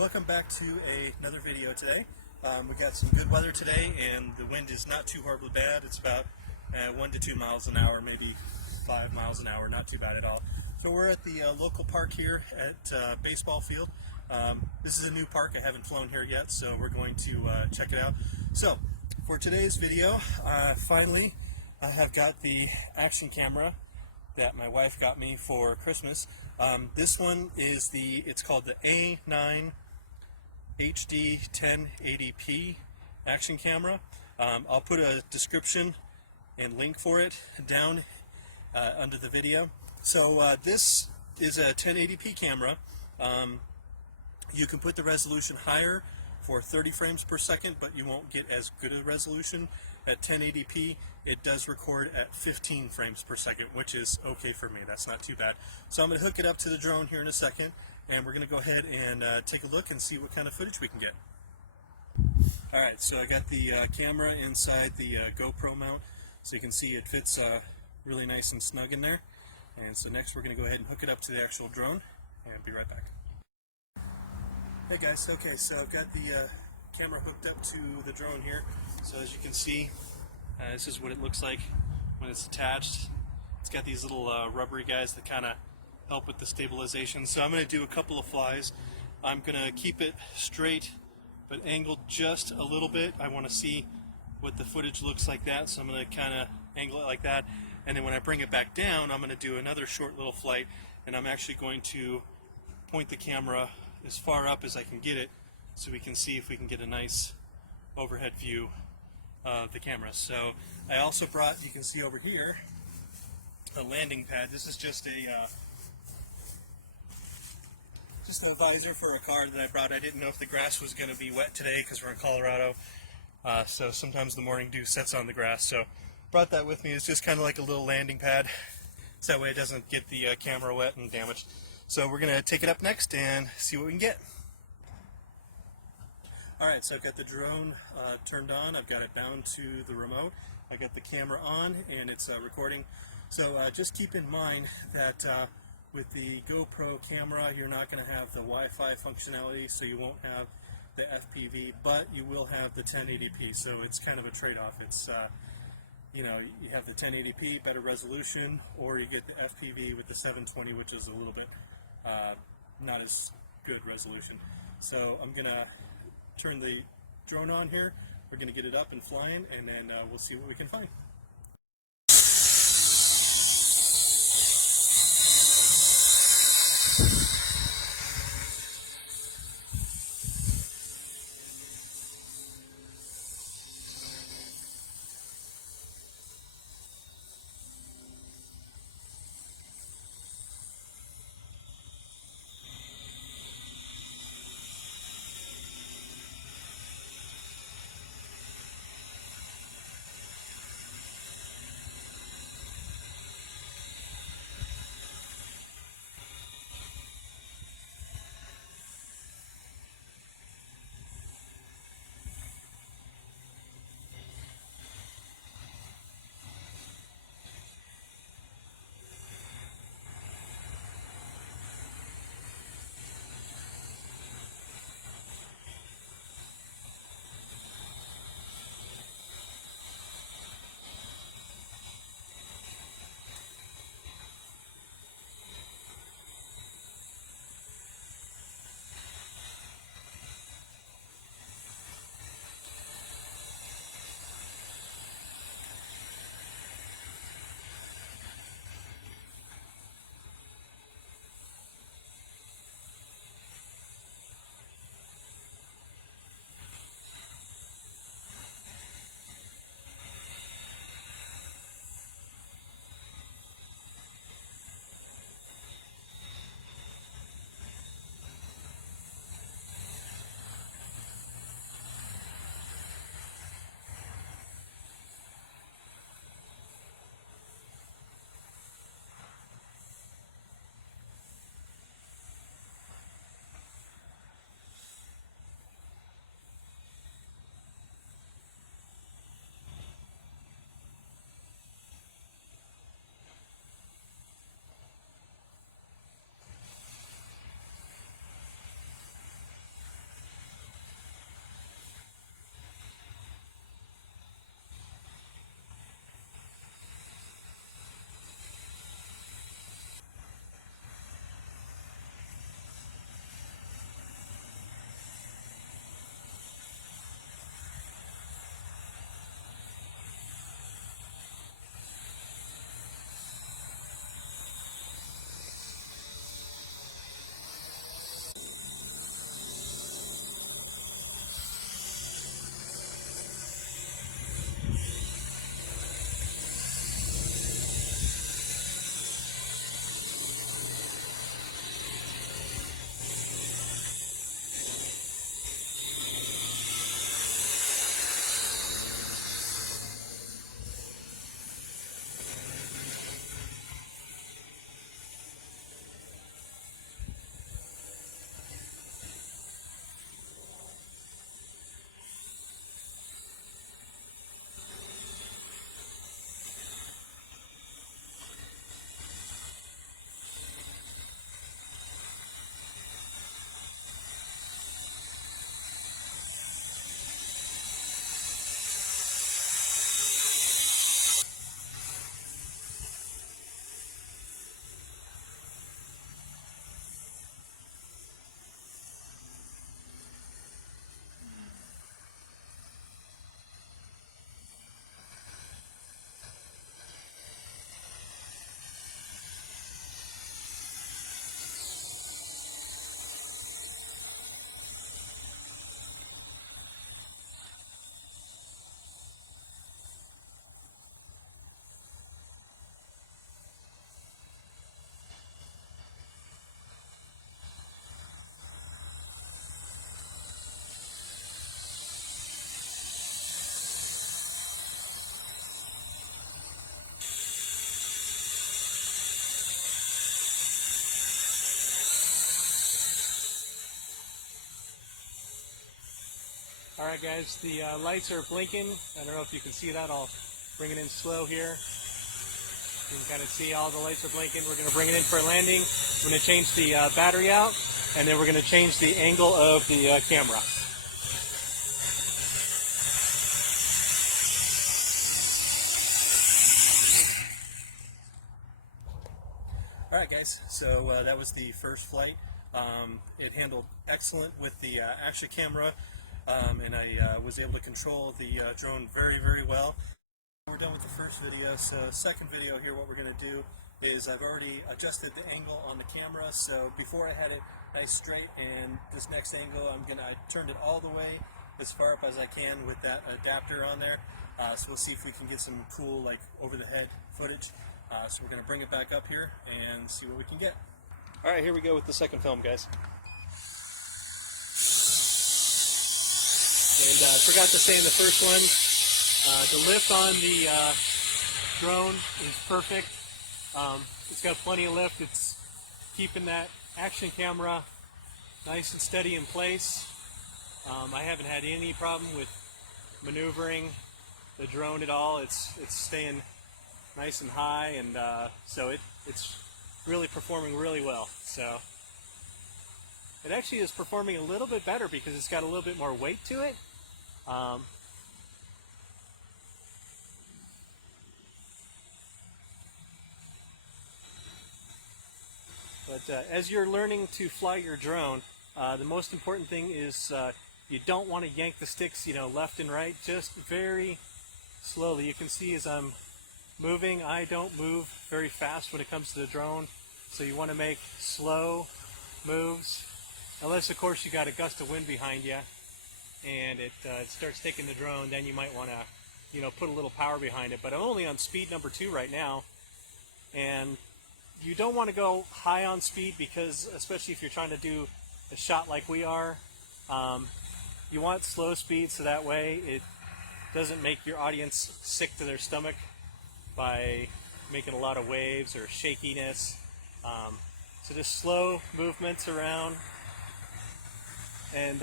welcome back to another video today. We got some good weather today, and the wind is not too horribly bad. It's about 1 to 2 miles an hour, maybe 5 miles an hour, not too bad at all. So we're at the local park here at baseball field. This is a new park. I haven't flown here yet, so we're going to check it out. So for today's video, finally I have got the action camera that my wife got me for Christmas. This one is it's called the A9 HD 1080p action camera. I'll put a description and link for it down under the video. So this is a 1080p camera. You can put the resolution higher for 30 frames per second, but you won't get as good a resolution. At 1080p, it does record at 15 frames per second, which is okay for me. That's not too bad. So I'm going to hook it up to the drone here in a second, and we're going to go ahead and take a look and see what kind of footage we can get. Alright, so I got the camera inside the GoPro mount, so you can see it fits really nice and snug in there. And so next we're going to go ahead and hook it up to the actual drone, and be right back. Hey guys, okay, so I've got the camera hooked up to the drone here. So as you can see, this is what it looks like when it's attached. It's got these little rubbery guys that kind of help with the stabilization. So I'm going to do a couple of flies. I'm going to keep it straight but angled just a little bit. I want to see what the footage looks like that, so I'm going to kind of angle it like that. And then when I bring it back down, I'm going to do another short little flight, and I'm actually going to point the camera as far up as I can get it, so we can see if we can get a nice overhead view of the camera. So I also brought, you can see over here, a landing pad. This is just a visor for a car that I brought. I didn't know if the grass was going to be wet today because we're in Colorado, so sometimes the morning dew sets on the grass. So brought that with me. It's just kind of like a little landing pad, so that way it doesn't get the camera wet and damaged. So we're going to take it up next and see what we can get. Alright, so I've got the drone turned on. I've got it bound to the remote. I got the camera on and it's recording. So just keep in mind that with the GoPro camera, you're not going to have the Wi-Fi functionality, so you won't have the FPV, but you will have the 1080p. So it's kind of a trade-off. It's you know, you have the 1080p, better resolution, or you get the FPV with the 720, which is a little bit not as good resolution. So I'm gonna turn the drone on here. We're gonna get it up and flying, and then we'll see what we can find. Alright guys, the lights are blinking. I don't know if you can see that. I'll bring it in slow here. You can kind of see all the lights are blinking. We're going to bring it in for a landing. We're going to change the battery out, and then we're going to change the angle of the camera. Alright guys, so that was the first flight. It handled excellent with the action camera, and I was able to control the drone very, very well. We're done with the first video, so second video here, what we're going to do is I've already adjusted the angle on the camera, so before I had it nice straight, and this next angle I turned it all the way as far up as I can with that adapter on there. So we'll see if we can get some cool like over the head footage. So we're going to bring it back up here and see what we can get. Alright, here we go with the second film, guys. And I forgot to say in the first one, the lift on the drone is perfect. It's got plenty of lift. It's keeping that action camera nice and steady in place. I haven't had any problem with maneuvering the drone at all. It's staying nice and high, and so it's really performing really well. So it actually is performing a little bit better because it's got a little bit more weight to it. But as you're learning to fly your drone, the most important thing is you don't want to yank the sticks, left and right. Just very slowly. You can see as I'm moving, I don't move very fast when it comes to the drone. So you want to make slow moves, unless of course you got a gust of wind behind you and it starts taking the drone. Then you might want to, put a little power behind it. But I'm only on speed number 2 right now, and you don't want to go high on speed because, especially if you're trying to do a shot like we are, you want slow speed so that way it doesn't make your audience sick to their stomach by making a lot of waves or shakiness. So just slow movements around. And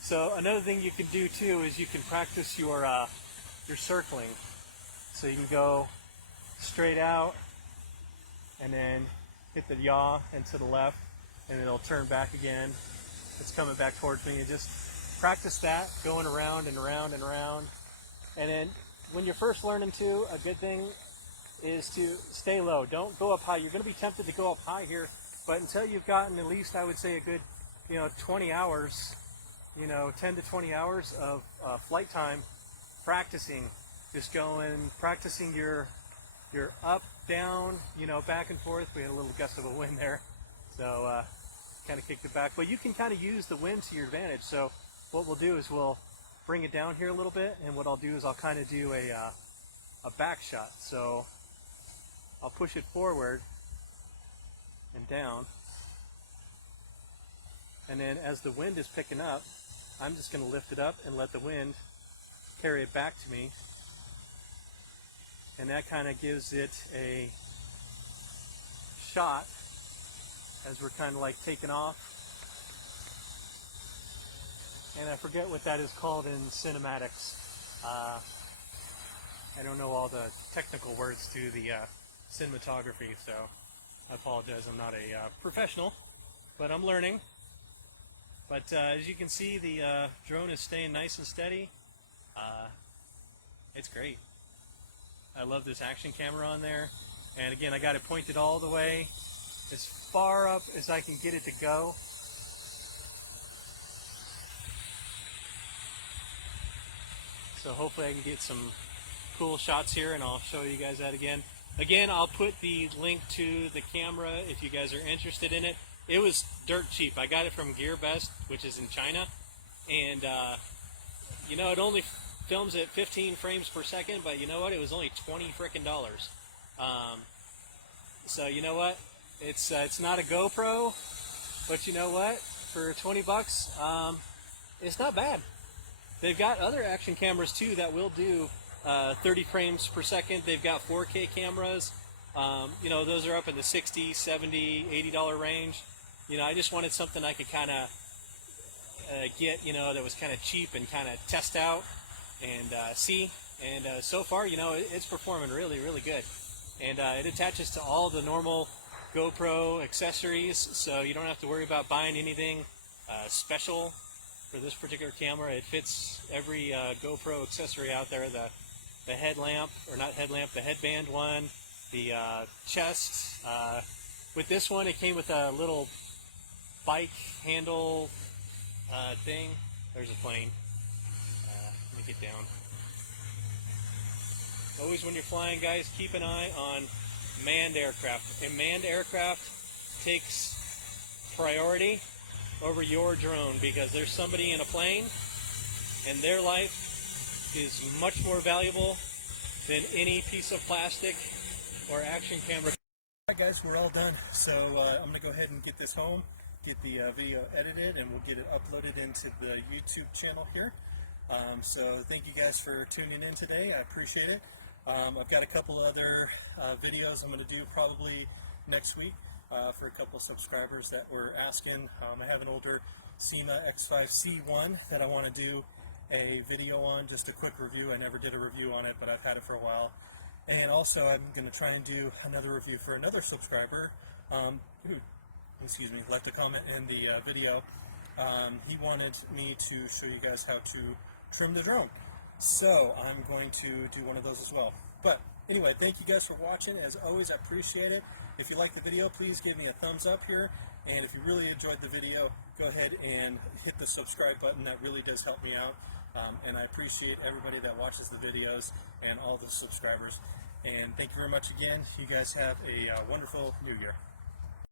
so another thing you can do too is you can practice your circling. So you can go straight out and then hit the yaw and to the left, and it'll turn back again. It's coming back towards me, and just practice that, going around and around and around. And then when you're first learning to, a good thing is to stay low. Don't go up high. You're going to be tempted to go up high here, but until you've gotten at least, I would say, a good 20 hours, 10 to 20 hours of flight time practicing, just practicing your up, down, back and forth. We had a little gust of a wind there, so kind of kicked it back. But you can kind of use the wind to your advantage. So what we'll do is we'll bring it down here a little bit, and what I'll do is I'll kind of do a back shot. So I'll push it forward and down, and then as the wind is picking up, I'm just going to lift it up and let the wind carry it back to me. And that kind of gives it a shot as we're kind of like taking off. And I forget what that is called in cinematics. I don't know all the technical words to the cinematography, so I apologize. I'm not a professional, but I'm learning. But as you can see, the drone is staying nice and steady. It's great. I love this action camera on there, and again, I got it pointed all the way as far up as I can get it to go. So hopefully I can get some cool shots here, and I'll show you guys that again. Again, I'll put the link to the camera if you guys are interested in it. It was dirt cheap. I got it from GearBest, which is in China, and it only films at 15 frames per second, but you know what? It was only $20 frickin' dollars. So you know what? It's not a GoPro, but you know what? For 20 bucks, it's not bad. They've got other action cameras too that will do 30 frames per second. They've got 4K cameras. Those are up in the $60, $70, $80 range. I just wanted something I could kind of get, that was kind of cheap and kind of test out and see. And so far, it's performing really, really good. And it attaches to all the normal GoPro accessories, so you don't have to worry about buying anything special for this particular camera. It fits every GoPro accessory out there. The headlamp, or not headlamp, the headband one, the chest. With this one, it came with a little bike handle thing. There's a plane. Let me get down. Always when you're flying, guys, keep an eye on manned aircraft. A manned aircraft takes priority over your drone because there's somebody in a plane and their life is much more valuable than any piece of plastic or action camera. Alright guys, we're all done. So I'm going to go ahead and get this home, get the video edited, and we'll get it uploaded into the YouTube channel here. So thank you guys for tuning in today. I appreciate it. I've got a couple other videos I'm going to do probably next week for a couple of subscribers that were asking. I have an older SEMA X5C1 that I want to do a video on, just a quick review. I never did a review on it, but I've had it for a while. And also I'm going to try and do another review for another subscriber who, excuse me, left a comment in the video. He wanted me to show you guys how to trim the drone. So I'm going to do one of those as well. But anyway, thank you guys for watching. As always, I appreciate it. If you like the video, please give me a thumbs up here. And if you really enjoyed the video, go ahead and hit the subscribe button. That really does help me out. And I appreciate everybody that watches the videos and all the subscribers. And thank you very much again. You guys have a wonderful new year.